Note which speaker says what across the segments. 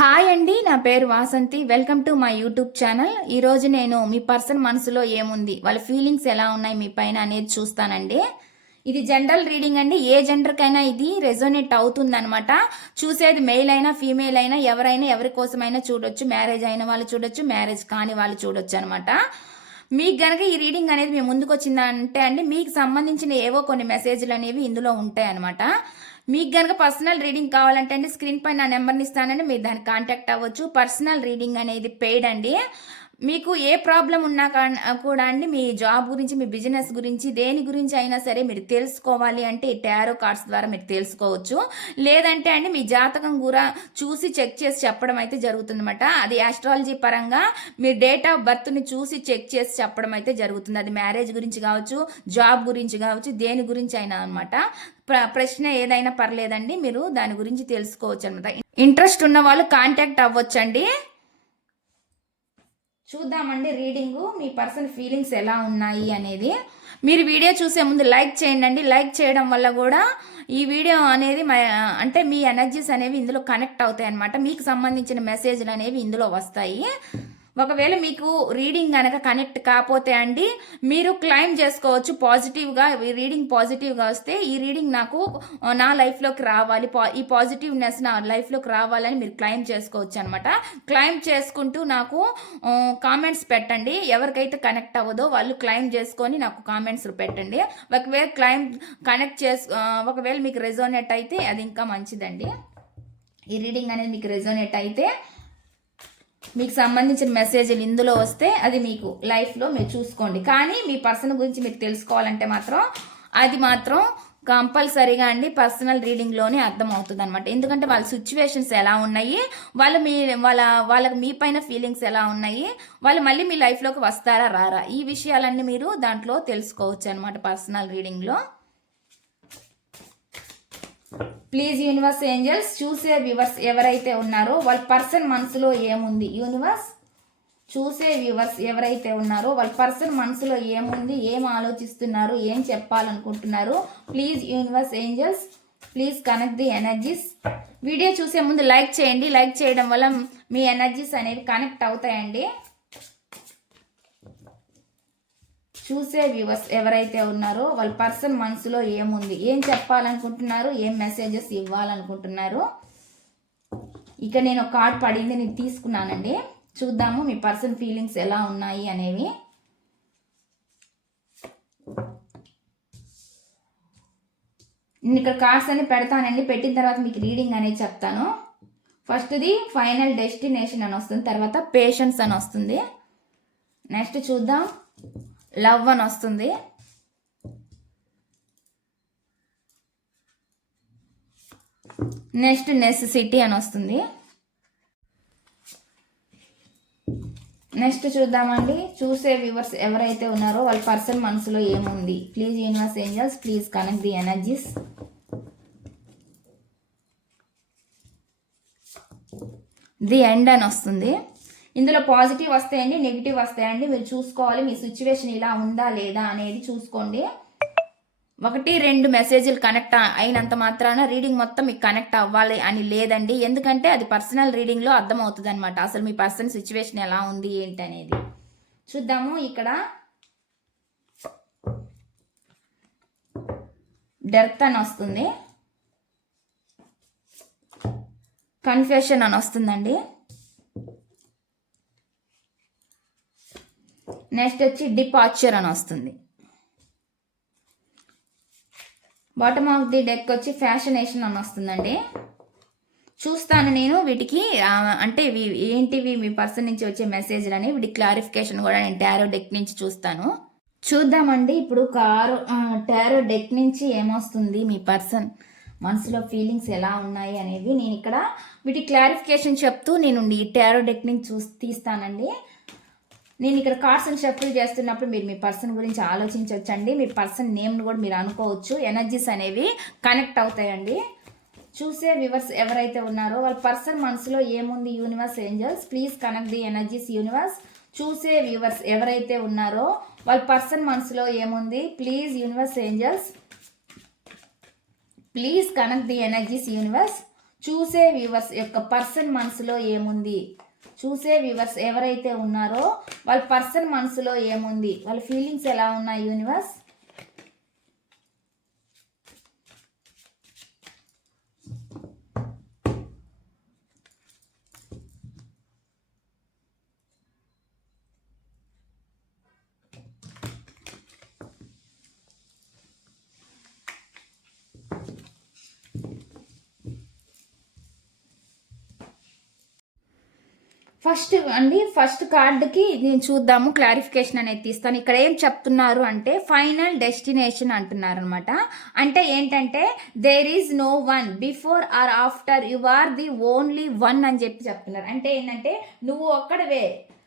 Speaker 1: Hi అండి నా పేరు Vasanthi. Welcome to my YouTube channel. ఈరోజు నేను మీ పర్సన్ మనసులో ఏముంది? వాళ్ళ ఫీలింగ్స్ ఎలా ఉన్నాయి మీ పైన అనేది చూస్తానండి. ఇది జనరల్ రీడింగ్ అండి. ఏ జెండర్కైనా ఇది రెజోనేట్ అవుతుందనమాట చూసేది మెయిల్ అయినా ఫీమేల్ అయినా ఎవరైనా ఎవరి కోసమైనా చూడొచ్చు. మ్యారేజ్ అయిన వాళ్ళు చూడొచ్చు మ్యారేజ్ కాని వాళ్ళు చూడొచ్చు అనమాట మీకు గనక ఈ రీడింగ్ అనేది మీ ముందుకు వచ్చిందంటే అండి మీకు సంబంధించిన ఏవో కొన్ని మెసేజ్లు అనేవి ఇందులో ఉంటాయి అనమాట మీకు గనక పర్సనల్ రీడింగ్ కావాలంటే అండి స్క్రీన్ పైన నా నెంబర్ని ఇస్తానండి మీరు దాన్ని కాంటాక్ట్ అవ్వచ్చు. పర్సనల్ రీడింగ్ అనేది పెయిడ్ అండి. మీకు ఏ ప్రాబ్లం ఉన్నా కా- కూడా అండి మీ జాబ్ గురించి మీ బిజినెస్ గురించి దేని గురించి అయినా సరే మీరు తెలుసుకోవాలి అంటే ఈ టారో కార్డ్స్ ద్వారా మీరు తెలుసుకోవచ్చు. లేదంటే అండి మీ జాతకం కూడా చూసి చెక్ చేసి చెప్పడం అయితే జరుగుతుందన్నమాట. అది ఆస్ట్రాలజీ పరంగా మీ డేట్ ఆఫ్ బర్త్ని చూసి చెక్ చేసి చెప్పడం అయితే జరుగుతుంది. అది మ్యారేజ్ గురించి కావచ్చు జాబ్ గురించి కావచ్చు దేని గురించి అయినా అనమాట ప్ర ప్రశ్న ఏదైనా పర్లేదండి మీరు దాని గురించి తెలుసుకోవచ్చు అనమాట ఇంట్రెస్ట్ ఉన్న వాళ్ళు కాంటాక్ట్ అవ్వచ్చండి. చూద్దామండి రీడింగు. మీ పర్సన్ ఫీలింగ్స్ ఎలా ఉన్నాయి అనేది. మీరు వీడియో చూసే ముందు లైక్ చేయండి లైక్ చేయడం వల్ల కూడా ఈ వీడియో అనేది అంటే మీ ఎనర్జీస్ అనేవి ఇందులో కనెక్ట్ అవుతాయి అనమాట మీకు సంబంధించిన మెసేజ్లు అనేవి ఇందులో వస్తాయి. ఒకవేళ మీకు రీడింగ్ కనుక కనెక్ట్ కాకపోతే అండి మీరు క్లైమ్ చేసుకోవచ్చు పాజిటివ్గా ఈ రీడింగ్ పాజిటివ్గా వస్తే ఈ రీడింగ్ నాకు నా లైఫ్లోకి రావాలి. పా- ఈ పాజిటివ్నెస్ నా లైఫ్లోకి రావాలని మీరు క్లైమ్ చేసుకోవచ్చు అనమాట క్లైమ్ చేసుకుంటూ నాకు కామెంట్స్ పెట్టండి. ఎవరికైతే కనెక్ట్ అవ్వదో వాళ్ళు క్లైమ్ చేసుకొని నాకు కామెంట్స్ పెట్టండి. ఒకవేళ క్లైమ్ కనెక్ట్ చేసు ఒకవేళ మీకు రెజోనేట్ అయితే అది ఇంకా మంచిదండి. ఈ రీడింగ్ అనేది మీకు రెజోనేట్ అయితే మీకు సంబంధించిన మెసేజ్లు ఇందులో వస్తే అది మీకు లైఫ్లో మీరు చూసుకోండి. కానీ మీ పర్సన్ గురించి మీరు తెలుసుకోవాలంటే మాత్రం అది మాత్రం కంపల్సరీగా అండి పర్సనల్ రీడింగ్లోనే అర్థమవుతుంది అనమాట ఎందుకంటే వాళ్ళ సిచ్యువేషన్స్ ఎలా ఉన్నాయి వాళ్ళు మీ వాళ్ళ వాళ్ళకి మీ పైన ఫీలింగ్స్ ఎలా ఉన్నాయి వాళ్ళు మళ్ళీ మీ లైఫ్లోకి వస్తారా రారా? ఈ విషయాలన్నీ మీరు దాంట్లో తెలుసుకోవచ్చు అనమాట పర్సనల్ రీడింగ్లో ప్లీజ్ యూనివర్స్ ఏంజల్స్ చూసే వ్యూవర్స్ ఎవరైతే ఉన్నారో వాళ్ళ పర్సన్ మనసులో ఏముంది? యూనివర్స్ చూసే వ్యూవర్స్ ఎవరైతే ఉన్నారో వాళ్ళ పర్సన్ మనసులో ఏముంది? ఏం ఆలోచిస్తున్నారు? ఏం చెప్పాలనుకుంటున్నారు? Please universe angels please connect the energies video చూసే ముందు లైక్ చేయండి. లైక్ చేయడం వల్ల మీ ఎనర్జీస్ అనేవి కనెక్ట్ అవుతాయండి. చూసే వ్యూవర్స్ ఎవరైతే ఉన్నారో వాళ్ళ పర్సన్ మనసులో ఏముంది ఏం చెప్పాలనుకుంటున్నారు ఏం మెసేజెస్ ఇవ్వాలనుకుంటున్నారు. ఇక నేను ఒక కార్డ్ పడింది నేను తీసుకున్నానండి. చూద్దాము మీ పర్సన్ ఫీలింగ్స్ ఎలా ఉన్నాయి అనేవి. నేను ఇక్కడ కార్డ్స్ అన్ని పెడతానండి పెట్టిన తర్వాత మీకు రీడింగ్ అనేది చెప్తాను. ఫస్ట్ది ఫైనల్ డెస్టినేషన్ అని వస్తుంది తర్వాత పేషెన్స్ అని వస్తుంది. నెక్స్ట్ చూద్దాం. లవ్ అని వస్తుంది. నెక్స్ట్ నెసెసిటీ అని వస్తుంది. నెక్స్ట్ చూద్దామండి. చూసే వ్యూవర్స్ ఎవరైతే ఉన్నారో వాళ్ళ పర్సన్ మనసులో ఏముంది? Please universe angels please connect the energies. The end అని వస్తుంది. ఇందులో పాజిటివ్ వస్తాయండి నెగిటివ్ వస్తాయండి. మీరు చూసుకోవాలి మీ సిచ్యువేషన్ ఇలా ఉందా లేదా అనేది చూసుకోండి. ఒకటి రెండు మెసేజ్లు కనెక్ట్ అయినంత మాత్రాన రీడింగ్ మొత్తం మీకు కనెక్ట్ అవ్వాలి అని లేదండి. ఎందుకంటే అది పర్సనల్ రీడింగ్లో అర్థమవుతుంది అనమాట అసలు మీ పర్సన్ సిచ్యువేషన్ ఎలా ఉంది ఏంటి అనేది. చూద్దాము ఇక్కడ. డెర్త్ అని వస్తుంది. కన్ఫ్యూషన్ అని వస్తుందండి. నెక్స్ట్ వచ్చి డిపార్చర్ అని వస్తుంది. బాటమ్ ఆఫ్ ది డెక్ వచ్చి ఫ్యాషనేషన్ అని వస్తుందండి. చూస్తాను నేను వీటికి అంటే ఏంటివి మీ పర్సన్ నుంచి వచ్చే మెసేజ్లు అని వీటి క్లారిఫికేషన్ కూడా నేను టారో డెక్ నుంచి చూస్తాను. చూద్దామండి ఇప్పుడు కారు టారో డెక్ నుంచి ఏమొస్తుంది మీ పర్సన్ మనసులో ఫీలింగ్స్ ఎలా ఉన్నాయి అనేవి నేను ఇక్కడ వీటి క్లారిఫికేషన్ చెప్తూ నేను ఈ టారో డెక్ నుంచి చూ తీస్తానండి. నేను ఇక్కడ కార్డ్స్ అని షఫుల్ చేస్తున్నప్పుడు మీరు మీ పర్సన్ గురించి ఆలోచించవచ్చండి మీ పర్సన్ నేమ్ని కూడా మీరు అనుకోవచ్చు. ఎనర్జీస్ అనేవి కనెక్ట్ అవుతాయండి. చూసే వివర్స్ ఎవరైతే ఉన్నారో వాళ్ళ పర్సన్ మనసులో ఏముంది? Universe angels please connect the energies universe చూసే వ్యూవర్స్ ఎవరైతే ఉన్నారో వాళ్ళ పర్సన్ మనసులో ఏముంది? Please universe angels please connect the energies universe చూసే వ్యూవర్స్ యొక్క పర్సన్ మనసులో ఏముంది? చూసే వ్యూవర్స్ ఎవరైతే ఉన్నారో వాళ్ళ పర్సన్ మనసులో ఏముంది? వాళ్ళ ఫీలింగ్స్ ఎలా ఉన్నాయి యూనివర్స్? ఫస్ట్ అండి ఫస్ట్ కార్డుకి నేను చూద్దాము క్లారిఫికేషన్ అనేది తీస్తాను. ఇక్కడ ఏం చెప్తున్నారు అంటే ఫైనల్ డెస్టినేషన్ అంటున్నారు అనమాట అంటే ఏంటంటే there is no one before or after you are the only one అని చెప్పి చెప్తున్నారు. అంటే ఏంటంటే నువ్వు ఒక్కడవే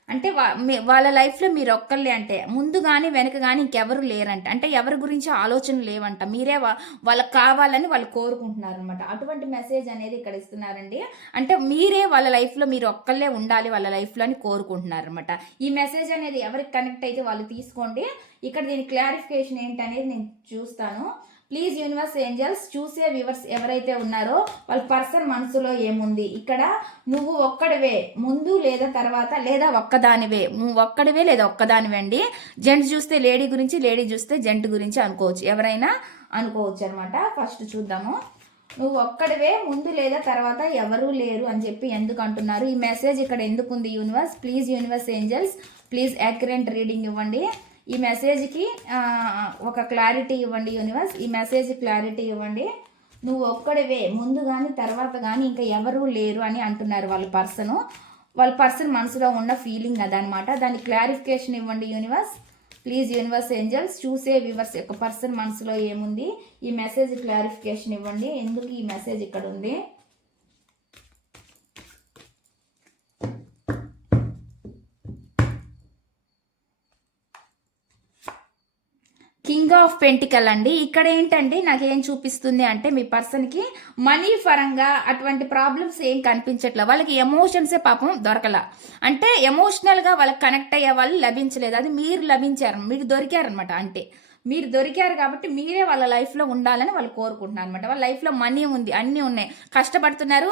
Speaker 1: అంటే వా- వాళ్ళ లైఫ్లో మీరు ఒక్కళ్ళే అంటే ముందు కానీ వెనక కానీ ఇంకెవరు లేరంట. అంటే ఎవరి గురించి ఆలోచన లేవంట. మీరే వా- వాళ్ళకి కావాలని వాళ్ళు కోరుకుంటున్నారు అనమాట అటువంటి మెసేజ్ అనేది ఇక్కడ ఇస్తున్నారండి. అంటే మీరే వాళ్ళ లైఫ్లో మీరు ఒక్కళ్ళే ఉండాలి వాళ్ళ లైఫ్లో అని కోరుకుంటున్నారు అనమాట ఈ మెసేజ్ అనేది ఎవరికి కనెక్ట్ అయితే వాళ్ళు తీసుకోండి. ఇక్కడ దీని క్లారిఫికేషన్ ఏంటనేది నేను చూస్తాను. ప్లీజ్ యూనివర్స్ ఏంజల్స్ చూసే వ్యూవర్స్ ఎవరైతే ఉన్నారో వాళ్ళ పర్సన్ మనసులో ఏముంది? ఇక్కడ నువ్వు ఒక్కడివే ముందు లేదా తర్వాత లేదా ఒక్కదానివే. నువ్వు ఒక్కడివే లేదా ఒక్కదానివే అండి. జెంట్స్ చూస్తే లేడీ గురించి లేడీ చూస్తే జెంట్ గురించి అనుకోవచ్చు. ఎవరైనా అనుకోవచ్చు అనమాట ఫస్ట్ చూద్దాము. నువ్వు ఒక్కడివే ముందు లేదా తర్వాత ఎవరూ లేరు అని చెప్పి ఎందుకు అంటున్నారు? ఈ మెసేజ్ ఇక్కడ ఎందుకు ఉంది universe? Please universe angels please accurate reading ఇవ్వండి. ఈ మెసేజ్కి ఒక క్లారిటీ ఇవ్వండి యూనివర్స్ ఈ మెసేజ్ క్లారిటీ ఇవ్వండి. నువ్వు ఒక్కడివే ముందు కానీ తర్వాత కానీ ఇంకా ఎవరూ లేరు అని అంటున్నారు వాళ్ళ పర్సన్ వాళ్ళ పర్సన్ మనసులో ఉన్న ఫీలింగ్ అదనమాట దాని క్లారిఫికేషన్ ఇవ్వండి యూనివర్స్ ప్లీజ్ యూనివర్స్ ఏంజల్స్ చూసే వ్యూవర్స్ యొక్క పర్సన్ మనసులో ఏముంది? ఈ మెసేజ్ క్లారిఫికేషన్ ఇవ్వండి. ఎందుకు ఈ మెసేజ్ ఇక్కడ ఉంది కింగ్ ఆఫ్ పెంటికల్ అండి. ఇక్కడ ఏంటండి? నాకు ఏం చూపిస్తుంది అంటే మీ పర్సన్కి మనీ పరంగా అటువంటి ప్రాబ్లమ్స్ ఏం కనిపించట్లే. వాళ్ళకి ఎమోషన్సే పాపం దొరకల. అంటే ఎమోషనల్గా వాళ్ళకి కనెక్ట్ అయ్యే వాళ్ళు లభించలేదు. అది మీరు లభించారు మీరు దొరికారనమాట అంటే మీరు దొరికారు కాబట్టి మీరే వాళ్ళ లైఫ్లో ఉండాలని వాళ్ళు కోరుకుంటున్నారు అనమాట వాళ్ళ లైఫ్లో మనీ ఉంది అన్నీ ఉన్నాయి. కష్టపడుతున్నారు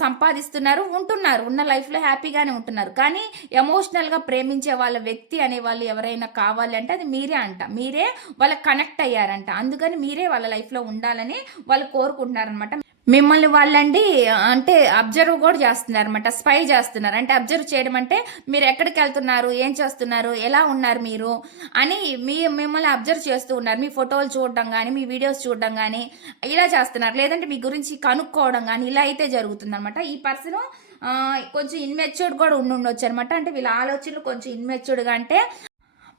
Speaker 1: సంపాదిస్తున్నారు ఉంటున్నారు. ఉన్న లైఫ్లో హ్యాపీగానే ఉంటున్నారు. కానీ ఎమోషనల్గా ప్రేమించే వాళ్ళ వ్యక్తి అనే వాళ్ళు ఎవరైనా కావాలి అంటే అది మీరే అంట. మీరే వాళ్ళకి కనెక్ట్ అయ్యారంట. అందుకని మీరే వాళ్ళ లైఫ్లో ఉండాలని వాళ్ళు కోరుకుంటున్నారనమాట మిమ్మల్ని వాళ్ళండి అంటే అబ్జర్వ్ కూడా చేస్తున్నారు అనమాట స్పై చేస్తున్నారు. అంటే అబ్జర్వ్ చేయడం అంటే మీరు ఎక్కడికి వెళ్తున్నారు ఏం చేస్తున్నారు ఎలా ఉన్నారు మీరు అని మీ మిమ్మల్ని అబ్జర్వ్ చేస్తూ ఉన్నారు. మీ ఫోటోలు చూడడం కానీ మీ వీడియోస్ చూడడం కానీ ఇలా చేస్తున్నారు. లేదంటే మీ గురించి కనుక్కోవడం కానీ ఇలా అయితే జరుగుతుంది అనమాట ఈ పర్సన్ కొంచెం ఇన్మెచ్యూర్డ్ కూడా ఉండి ఉండొచ్చు అనమాట అంటే వీళ్ళ ఆలోచనలు కొంచెం ఇన్మెచ్యూర్డ్గా అంటే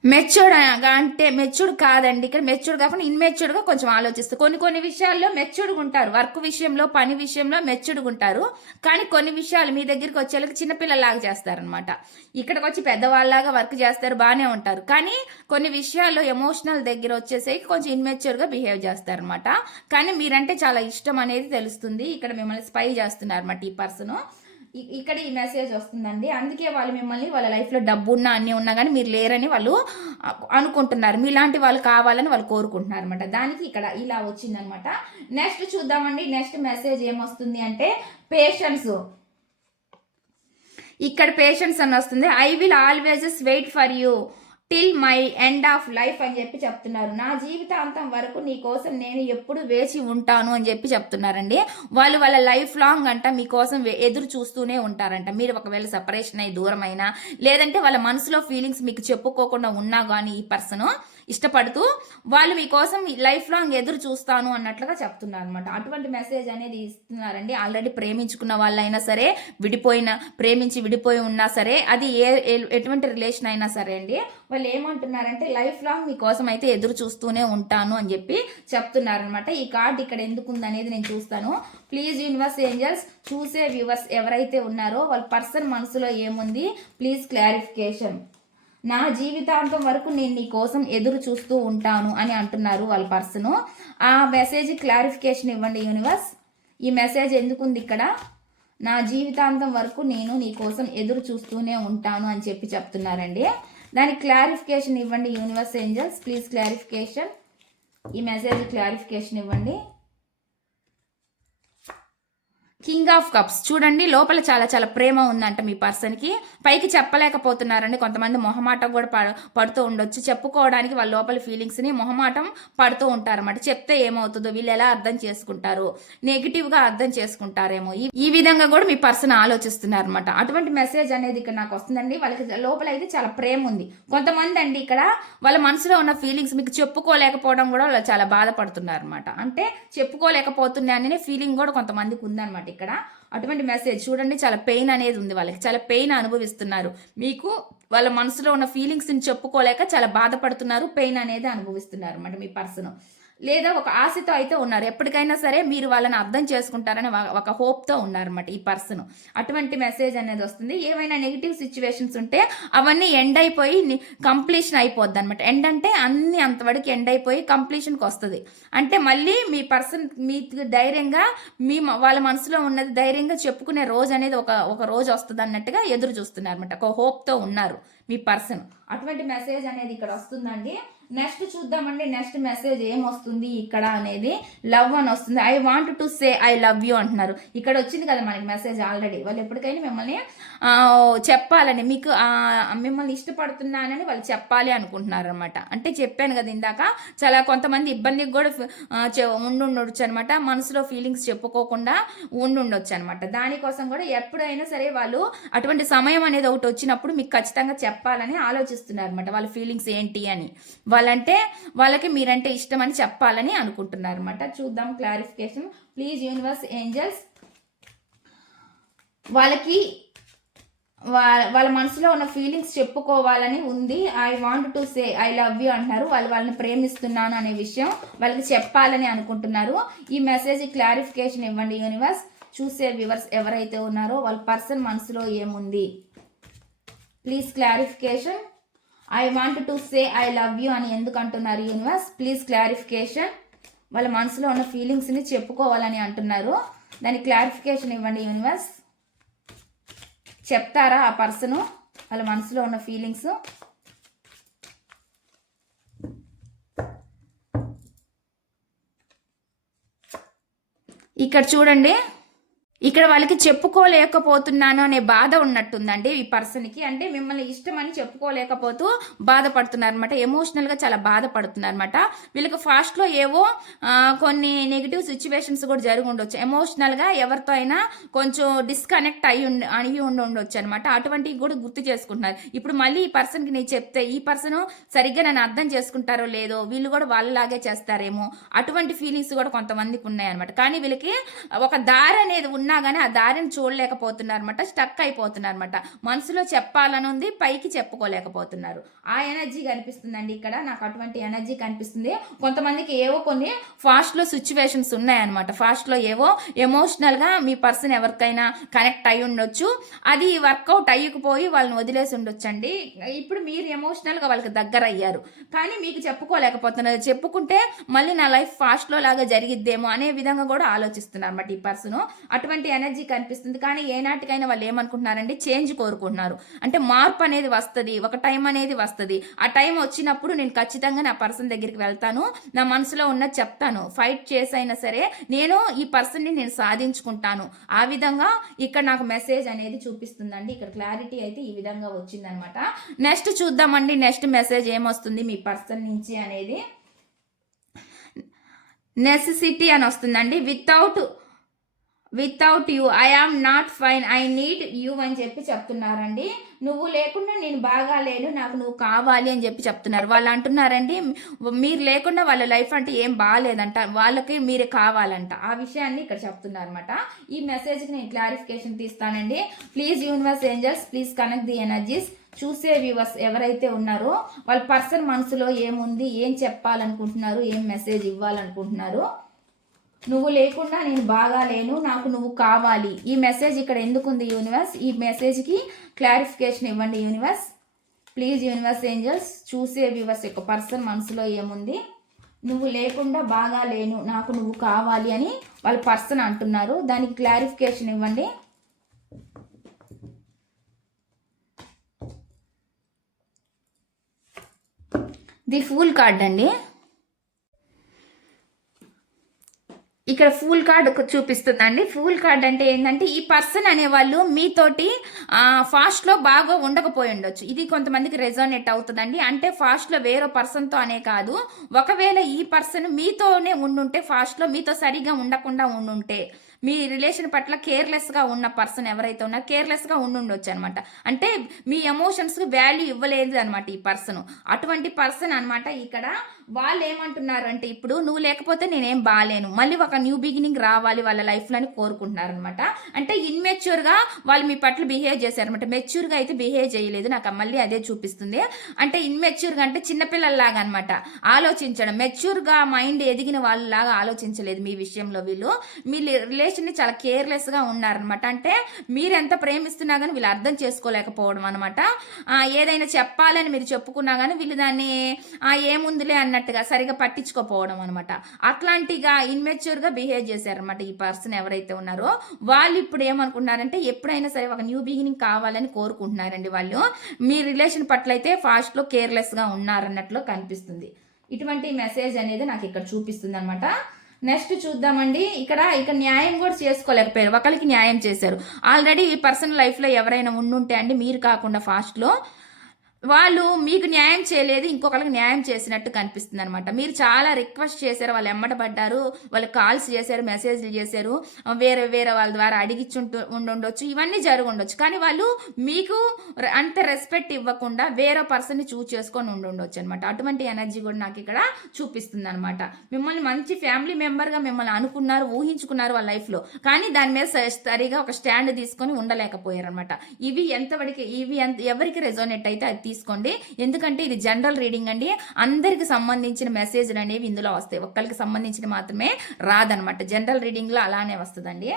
Speaker 1: మెచ్యూర్డ్ అంటే మెచ్యూర్డ్ కాదండి ఇక్కడ మెచ్యూర్డ్ కాకుండా ఇన్మెచ్యూర్డ్గా కొంచెం ఆలోచిస్తారు కొన్ని కొన్ని విషయాల్లో మెచ్యూర్డ్గా ఉంటారు. వర్క్ విషయంలో పని విషయంలో మెచ్యూర్డ్గా ఉంటారు. కానీ కొన్ని విషయాలు మీ దగ్గరికి వచ్చేళ్ళకి చిన్నపిల్లలాగా చేస్తారనమాట ఇక్కడికి వచ్చి పెద్దవాళ్ళలాగా వర్క్ చేస్తారు బాగానే ఉంటారు. కానీ కొన్ని విషయాల్లో ఎమోషనల్ దగ్గర వచ్చేసరికి కొంచెం ఇన్మెచ్యూర్గా బిహేవ్ చేస్తారనమాట కానీ మీరంటే చాలా ఇష్టం అనేది తెలుస్తుంది. ఇక్కడ మిమ్మల్ని స్పై చేస్తున్నారు అనమాట ఈ పర్సన్ ఇక్కడ ఈ మెసేజ్ వస్తుందండి. అందుకే వాళ్ళు మిమ్మల్ని వాళ్ళ లైఫ్లో డబ్బు ఉన్నా అన్నీ ఉన్నా కానీ మీరు లేరని వాళ్ళు అనుకుంటున్నారు. మీలాంటి వాళ్ళు కావాలని వాళ్ళు కోరుకుంటున్నారు అనమాట దానికి ఇక్కడ ఇలా వచ్చిందనమాట నెక్స్ట్ చూద్దామండి. నెక్స్ట్ మెసేజ్ ఏమొస్తుంది అంటే పేషెన్స్ ఇక్కడ పేషెన్స్ అని వస్తుంది. I will always wait for you till my end of life అని చెప్పి చెప్తున్నారు. నా జీవితాంతం వరకు నీ కోసం నేను ఎప్పుడు వేచి ఉంటాను అని చెప్పి చెప్తున్నారండి. వాళ్ళు వాళ్ళ లైఫ్ లాంగ్ అంట మీకోసం ఎదురు చూస్తూనే ఉంటారంట. మీరు ఒకవేళ సపరేషన్ అయ్యి దూరమైనా లేదంటే వాళ్ళ మనసులో ఫీలింగ్స్ మీకు చెప్పుకోకుండా ఉన్నా కానీ ఈ పర్సన్ ఇష్టపడుతూ వాళ్ళు మీకోసం లైఫ్ లాంగ్ ఎదురు చూస్తాను అన్నట్లుగా చెప్తున్నారు అనమాట అటువంటి మెసేజ్ అనేది ఇస్తున్నారండి. ఆల్రెడీ ప్రేమించుకున్న వాళ్ళైనా సరే విడిపోయిన ప్రేమించి విడిపోయి ఉన్నా సరే అది ఏ ఎటువంటి రిలేషన్ అయినా సరే అండి వాళ్ళు ఏమంటున్నారంటే లైఫ్ లాంగ్ మీకోసం అయితే ఎదురు చూస్తూనే ఉంటాను అని చెప్పి చెప్తున్నారనమాట ఈ కార్డ్ ఇక్కడ ఎందుకు ఉందనేది నేను చూస్తాను. ప్లీజ్ యూనివర్స్ ఏంజల్స్ చూసే వ్యూవర్స్ ఎవరైతే ఉన్నారో వాళ్ళ పర్సన్ మనసులో ఏముంది? ప్లీజ్ క్లారిఫికేషన్ నా జీవితాంతం వరకు నేను నీ కోసం ఎదురు చూస్తూ ఉంటాను అని అంటున్నారు వాళ్ళ పర్సన్. ఆ మెసేజ్ క్లారిఫికేషన్ ఇవ్వండి యూనివర్స్. ఈ మెసేజ్ ఎందుకుంది ఇక్కడ? నా జీవితాంతం వరకు నేను నీ కోసం ఎదురు చూస్తూనే ఉంటాను అని చెప్పి చెప్తున్నారండి. దానికి క్లారిఫికేషన్ ఇవ్వండి యూనివర్స్ ఏంజల్స్. Please clarification. ఈ మెసేజ్ క్లారిఫికేషన్ ఇవ్వండి. King of cups. చూడండి లోపల చాలా చాలా ప్రేమ ఉందంట మీ పర్సన్కి పైకి చెప్పలేకపోతున్నారండి కొంతమంది మొహమాటం కూడా పడుతూ ఉండొచ్చు. చెప్పుకోవడానికి వాళ్ళ లోపల ఫీలింగ్స్ని మొహమాటం పడుతూ ఉంటారన్నమాట. చెప్తే ఏమవుతుందో వీళ్ళు ఎలా అర్థం చేసుకుంటారు నెగిటివ్గా అర్థం చేసుకుంటారేమో. ఈ ఈ విధంగా కూడా మీ పర్సన్ ఆలోచిస్తున్నారు అనమాట అటువంటి మెసేజ్ అనేది ఇక్కడ నాకు వస్తుందండి. వాళ్ళకి లోపల అయితే చాలా ప్రేమ ఉంది. కొంతమంది అండి ఇక్కడ వాళ్ళ మనసులో ఉన్న ఫీలింగ్స్ మీకు చెప్పుకోలేకపోవడం కూడా వాళ్ళు చాలా బాధపడుతున్నారు అనమాట అంటే చెప్పుకోలేకపోతున్నా అనే ఫీలింగ్ కూడా కొంతమందికి ఉందన్నమాట. ఇక్కడ. అటువంటి మెసేజ్ చూడండి చాలా పెయిన్ అనేది ఉంది వాళ్ళకి. చాలా పెయిన్ అనుభవిస్తున్నారు. మీకు వాళ్ళ మనసులో ఉన్న ఫీలింగ్స్ని చెప్పుకోలేక చాలా బాధపడుతున్నారు పెయిన్ అనేది అనుభవిస్తున్నారు అనమాట మీ పర్సన్ లేదా ఒక ఆశతో అయితే ఉన్నారు. ఎప్పటికైనా సరే మీరు వాళ్ళని అర్థం చేసుకుంటారని ఒక- హోప్తో ఉన్నారన్నమాట ఈ పర్సన్. అటువంటి మెసేజ్ అనేది వస్తుంది. ఏవైనా నెగిటివ్ సిచ్యువేషన్స్ ఉంటే అవన్నీ ఎండ్ అయిపోయి కంప్లీషన్ అయిపోద్ది అనమాట ఎండ్ అంటే అన్ని అంతవరకు ఎండ్ అయిపోయి కంప్లీషన్కి వస్తుంది. అంటే మళ్ళీ మీ పర్సన్ మీకు ధైర్యంగా మీ వాళ్ళ మనసులో ఉన్నది ధైర్యంగా చెప్పుకునే రోజు అనేది ఒక ఒక రోజు వస్తుంది అన్నట్టుగా ఎదురు చూస్తున్నారు అనమాట ఒక హోప్తో ఉన్నారు మీ పర్సన్. అటువంటి మెసేజ్ అనేది ఇక్కడ వస్తుందండి. నెక్స్ట్ చూద్దామండి నెక్స్ట్ మెసేజ్ ఏం వస్తుంది ఇక్కడ అనేది. లవ్ అని వస్తుంది. I want to say I love you అంటున్నారు. ఇక్కడ వచ్చింది కదా మనకి మెసేజ్ ఆల్రెడీ వాళ్ళు ఎప్పటికైనా మిమ్మల్ని చెప్పాలని మీకు మిమ్మల్ని ఇష్టపడుతున్నానని వాళ్ళు చెప్పాలి అనుకుంటున్నారు అనమాట అంటే చెప్పాను కదా ఇందాక చాలా కొంతమంది ఇబ్బందికి కూడా ఉండి చె- ఉండుండొచ్చు అనమాట మనసులో ఫీలింగ్స్ చెప్పుకోకుండా ఉండుండొచ్చు అనమాట దానికోసం కూడా ఎప్పుడైనా సరే వాళ్ళు అటువంటి సమయం అనేది ఒకటి వచ్చినప్పుడు మీకు ఖచ్చితంగా చెప్పాలని ఆలోచిస్తున్నారు అనమాట వాళ్ళ ఫీలింగ్స్ ఏంటి అని. వాళ్ళంటే వాళ్ళకి మీరంటే ఇష్టం అని చెప్పాలని అనుకుంటున్నారు అనమాట చూద్దాం క్లారిఫికేషన్ ప్లీజ్ యూనివర్స్ ఏంజల్స్ వాళ్ళకి వాళ్ళ మనసులో ఉన్న ఫీలింగ్స్ చెప్పుకోవాలని ఉంది. I want to say I love you అంటున్నారు. వాళ్ళు వాళ్ళని ప్రేమిస్తున్నాను అనే విషయం వాళ్ళకి చెప్పాలని అనుకుంటున్నారు. ఈ మెసేజ్ క్లారిఫికేషన్ ఇవ్వండి యూనివర్స్ చూసే వ్యూవర్స్ ఎవరైతే ఉన్నారో వాళ్ళ పర్సన్ మనసులో ఏముంది? Please clarification I want to say I love you అని ఎందుకు అంటున్నారు యూనివర్స్ ప్లీజ్ క్లారిఫికేషన్ వాళ్ళ మనసులో ఉన్న ఫీలింగ్స్ని చెప్పుకోవాలని అంటున్నారు. దాని క్లారిఫికేషన్ ఇవ్వండి యూనివర్స్ చెప్తారా ఆ పర్సను వాళ్ళ మనసులో ఉన్న ఫీలింగ్స్ ఇక్కడ చూడండి. ఇక్కడ వాళ్ళకి చెప్పుకోలేకపోతున్నాను అనే బాధ ఉన్నట్టుందండి ఈ పర్సన్కి. అంటే మిమ్మల్ని ఇష్టం అని చెప్పుకోలేకపోతూ బాధపడుతున్నారు అనమాట ఎమోషనల్గా చాలా బాధపడుతున్నారు అనమాట వీళ్ళకి ఫాస్ట్లో ఏవో కొన్ని నెగిటివ్ సిచ్యువేషన్స్ కూడా జరిగి ఉండొచ్చు. ఎమోషనల్గా ఎవరితో అయినా కొంచెం డిస్కనెక్ట్ అయ్యి అయ్యి ఉండి ఉండొచ్చు అనమాట అటువంటివి కూడా గుర్తు చేసుకుంటున్నారు. ఇప్పుడు మళ్ళీ ఈ పర్సన్కి నేను చెప్తే ఈ పర్సన్ సరిగ్గా నన్ను అర్థం చేసుకుంటారో లేదో వీళ్ళు కూడా వాళ్ళలాగే చేస్తారేమో అటువంటి ఫీలింగ్స్ కూడా కొంతమందికి ఉన్నాయన్నమాట. కానీ వీళ్ళకి ఒక దారి అనేది ఉన్న కానీ ఆ దారిని చూడలేకపోతున్నారు అనమాట స్టక్ అయిపోతున్నారు అనమాట మనసులో చెప్పాలని ఉంది పైకి చెప్పుకోలేకపోతున్నారు. ఆ ఎనర్జీ కనిపిస్తుందండి ఇక్కడ. నాకు అటువంటి ఎనర్జీ కనిపిస్తుంది. కొంతమందికి ఏవో కొన్ని ఫాస్ట్లో సిచ్యువేషన్స్ ఉన్నాయన్నమాట. ఫాస్ట్లో ఏవో ఎమోషనల్గా మీ పర్సన్ ఎవరికైనా కనెక్ట్ అయి ఉండొచ్చు. అది వర్కౌట్ అయ్యకపోయి వాళ్ళని వదిలేసి ఉండొచ్చండి. ఇప్పుడు మీరు ఎమోషనల్గా వాళ్ళకి దగ్గర అయ్యారు. కానీ మీకు చెప్పుకోలేకపోతున్నారు. చెప్పుకుంటే మళ్ళీ నా లైఫ్ ఫాస్ట్లో లాగా జరిగిద్దేమో అనే విధంగా కూడా ఆలోచిస్తున్నారు అన్నమాట ఈ పర్సన్ అటువంటి ఎనర్జీ కనిపిస్తుంది? కానీ ఏనాటికైనా వాళ్ళు ఏమనుకుంటున్నారంటే చేంజ్ కోరుకుంటున్నారు. అంటే మార్పు అనేది వస్తుంది ఒక టైం అనేది వస్తుంది. ఆ టైం వచ్చినప్పుడు నేను ఖచ్చితంగా నా పర్సన్ దగ్గరికి వెళ్తాను నా మనసులో ఉన్న చెప్తాను. ఫైట్ చేసైనా సరే నేను ఈ పర్సన్ని నేను సాధించుకుంటాను. ఆ విధంగా ఇక్కడ నాకు మెసేజ్ అనేది చూపిస్తుందండి. ఇక్కడ క్లారిటీ అయితే ఈ విధంగా వచ్చిందనమాట. నెక్స్ట్ చూద్దామండి. నెక్స్ట్ మెసేజ్ ఏమొస్తుంది మీ పర్సన్ నుంచి అనేది? నెసెసిటీ అని వస్తుందండి. Without without you I am not fine I need you అని చెప్పి చెప్తున్నారండి. నువ్వు లేకుండా నేను బాగా లేను నాకు నువ్వు కావాలి అని చెప్పి చెప్తున్నారు. వాళ్ళు అంటున్నారండి మీరు లేకుండా వాళ్ళ లైఫ్ అంటే ఏం బాగాలేదంట వాళ్ళకి మీరే కావాలంట. ఆ విషయాన్ని ఇక్కడ చెప్తున్నారనమాట ఈ మెసేజ్కి నేను clarification తీస్తానండి. Please universe angels please connect the energies చూసే వ్యూవర్స్ ఎవరైతే ఉన్నారో వాళ్ళ పర్సన్ మనసులో ఏముంది ఏం చెప్పాలనుకుంటున్నారు ఏం మెసేజ్ ఇవ్వాలనుకుంటున్నారు నువ్వు లేకుండా నేను బాగా లేను నాకు నువ్వు కావాలి. ఈ మెసేజ్ ఇక్కడ ఎందుకుంది యూనివర్స్ ఈ మెసేజ్కి క్లారిఫికేషన్ ఇవ్వండి యూనివర్స్ ప్లీజ్ యూనివర్స్ ఏంజల్స్ చూసే వ్యూవర్స్ యొక్క పర్సన్ మనసులో ఏముంది? నువ్వు లేకుండా బాగా లేను నాకు నువ్వు కావాలి అని వాళ్ళ పర్సన్ అంటున్నారు. దానికి క్లారిఫికేషన్ ఇవ్వండి. ది ఫూల్ కార్డ్ అండి. ఇక్కడ ఫుల్ కార్డ్ చూపిస్తుందండి. ఫుల్ కార్డ్ అంటే ఏంటంటే ఈ పర్సన్ అనేవాళ్ళు మీతోటి ఫాస్ట్లో బాగా ఉండకపోయి ఉండొచ్చు. ఇది కొంతమందికి రెజోనేట్ అవుతుందండి. అంటే ఫాస్ట్లో వేరే పర్సన్తో అనే కాదు. ఒకవేళ ఈ పర్సన్ మీతోనే ఉండుంటే ఫాస్ట్లో మీతో సరిగా ఉండకుండా ఉండుంటే మీ రిలేషన్ పట్ల కేర్లెస్గా ఉన్న పర్సన్ ఎవరైతే ఉన్నా కేర్లెస్గా ఉండుండొచ్చు అనమాట అంటే మీ ఎమోషన్స్కి వాల్యూ ఇవ్వలేదు అనమాట ఈ పర్సన్ అటువంటి పర్సన్ అనమాట ఇక్కడ వాళ్ళు ఏమంటున్నారు అంటే ఇప్పుడు నువ్వు లేకపోతే నేనేం బాగాలేను మళ్ళీ ఒక న్యూ బిగినింగ్ రావాలి వాళ్ళ లైఫ్లో అని కోరుకుంటున్నారు అనమాట అంటే ఇన్మెచ్యూర్గా వాళ్ళు మీ పట్ల బిహేవ్ చేశారనమాట మెచ్యూర్గా అయితే బిహేవ్ చేయలేదు. నాకు మళ్ళీ అదే చూపిస్తుంది. అంటే ఇన్మెచ్యూర్గా అంటే చిన్నపిల్లల్లాగా అనమాట ఆలోచించడం. మెచ్యూర్గా మైండ్ ఎదిగిన వాళ్ళలాగా ఆలోచించలేదు మీ విషయంలో వీళ్ళు. మీ రిలేషన్ని చాలా కేర్లెస్గా ఉన్నారనమాట అంటే మీరు ఎంత ప్రేమిస్తున్నా కానీ వీళ్ళు అర్థం చేసుకోలేకపోవడం అనమాట ఏదైనా చెప్పాలని మీరు చెప్పుకున్నా కానీ వీళ్ళు దాన్ని ఏముందిలే అన్నట్టు అన్నట్టుగా సరిగా పట్టించుకోపోవడం అనమాట అట్లాంటిగా ఇన్మెచ్యూర్గా బిహేవ్ చేశారనమాట ఈ పర్సన్ ఎవరైతే ఉన్నారో. వాళ్ళు ఇప్పుడు ఏమనుకుంటున్నారంటే ఎప్పుడైనా సరే ఒక న్యూ బిగినింగ్ కావాలని కోరుకుంటున్నారండి వాళ్ళు. మీ రిలేషన్ పట్ల అయితే ఫాస్ట్లో కేర్లెస్గా ఉన్నారన్నట్లు కనిపిస్తుంది. ఇటువంటి మెసేజ్ అనేది నాకు ఇక్కడ చూపిస్తుంది అనమాట నెక్స్ట్ చూద్దామండి. ఇక్కడ ఇక్కడ న్యాయం కూడా చేసుకోలేకపోయారు. ఒకరికి న్యాయం చేశారు. ఆల్రెడీ ఈ పర్సన్ లైఫ్లో ఎవరైనా ఉండుంటే అండి మీరు కాకుండా ఫాస్ట్లో వాళ్ళు మీకు న్యాయం చేయలేదు ఇంకొకరికి న్యాయం చేసినట్టు కనిపిస్తుంది అనమాట మీరు చాలా రిక్వెస్ట్ చేశారు వాళ్ళు ఎమ్మటపడ్డారు వాళ్ళు కాల్స్ చేశారు మెసేజ్లు చేశారు వేరే వేరే వాళ్ళ ద్వారా అడిగిచ్చుంటూ ఉండొచ్చు ఇవన్నీ జరిగి ఉండొచ్చు కానీ వాళ్ళు మీకు అంత రెస్పెక్ట్ ఇవ్వకుండా వేరే పర్సన్ని చూజ్ చేసుకొని ఉండొచ్చు అనమాట అటువంటి ఎనర్జీ కూడా నాకు ఇక్కడ చూపిస్తుంది అనమాట మిమ్మల్ని మంచి ఫ్యామిలీ మెంబర్గా మిమ్మల్ని అనుకున్నారు ఊహించుకున్నారు వాళ్ళ లైఫ్లో కానీ దాని మీద స- సరిగా ఒక స్టాండ్ తీసుకొని ఉండలేకపోయారు అనమాట ఇవి ఎంతవరకు ఇవి ఎంత ఎవరికి రెజోనేట్ అయితే అది తీసుకోండి. ఎందుకంటే ఇది జనరల్ రీడింగ్ అండి. అందరికి సంబంధించిన మెసేజ్లు అనేవి ఇందులో వస్తాయి. ఒక్కరికి సంబంధించిన మాత్రమే రాదనమాట. జనరల్ రీడింగ్లో అలానే వస్తుందండి.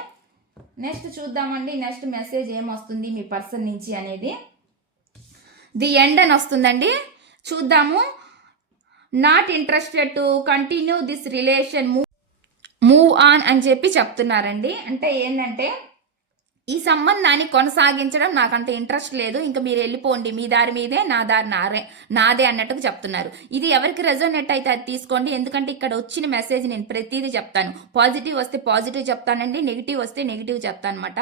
Speaker 1: నెక్స్ట్ చూద్దామండి. నెక్స్ట్ మెసేజ్ ఏమొస్తుంది మీ పర్సన్ నుంచి అనేది. ది ఎండ్ అని వస్తుందండి. చూద్దాము. Not interested to continue this relation. Move move on అని చెప్పి చెప్తున్నారండి. అంటే ఏంటంటే ఈ సంబంధాన్ని కొనసాగించడం నాకంత ఇంట్రెస్ట్ లేదు. ఇంకా మీరు వెళ్ళిపోండి. మీ దారి మీదే నా దారి నారే నాదే అన్నట్టుగా చెప్తున్నారు. ఇది ఎవరికి రెజోనెట్ అయితే అది తీసుకోండి. ఎందుకంటే ఇక్కడ వచ్చిన మెసేజ్ నేను ప్రతిదీ చెప్తాను. పాజిటివ్ వస్తే పాజిటివ్ చెప్తానండి. నెగిటివ్ వస్తే నెగిటివ్ చెప్తాను అనమాట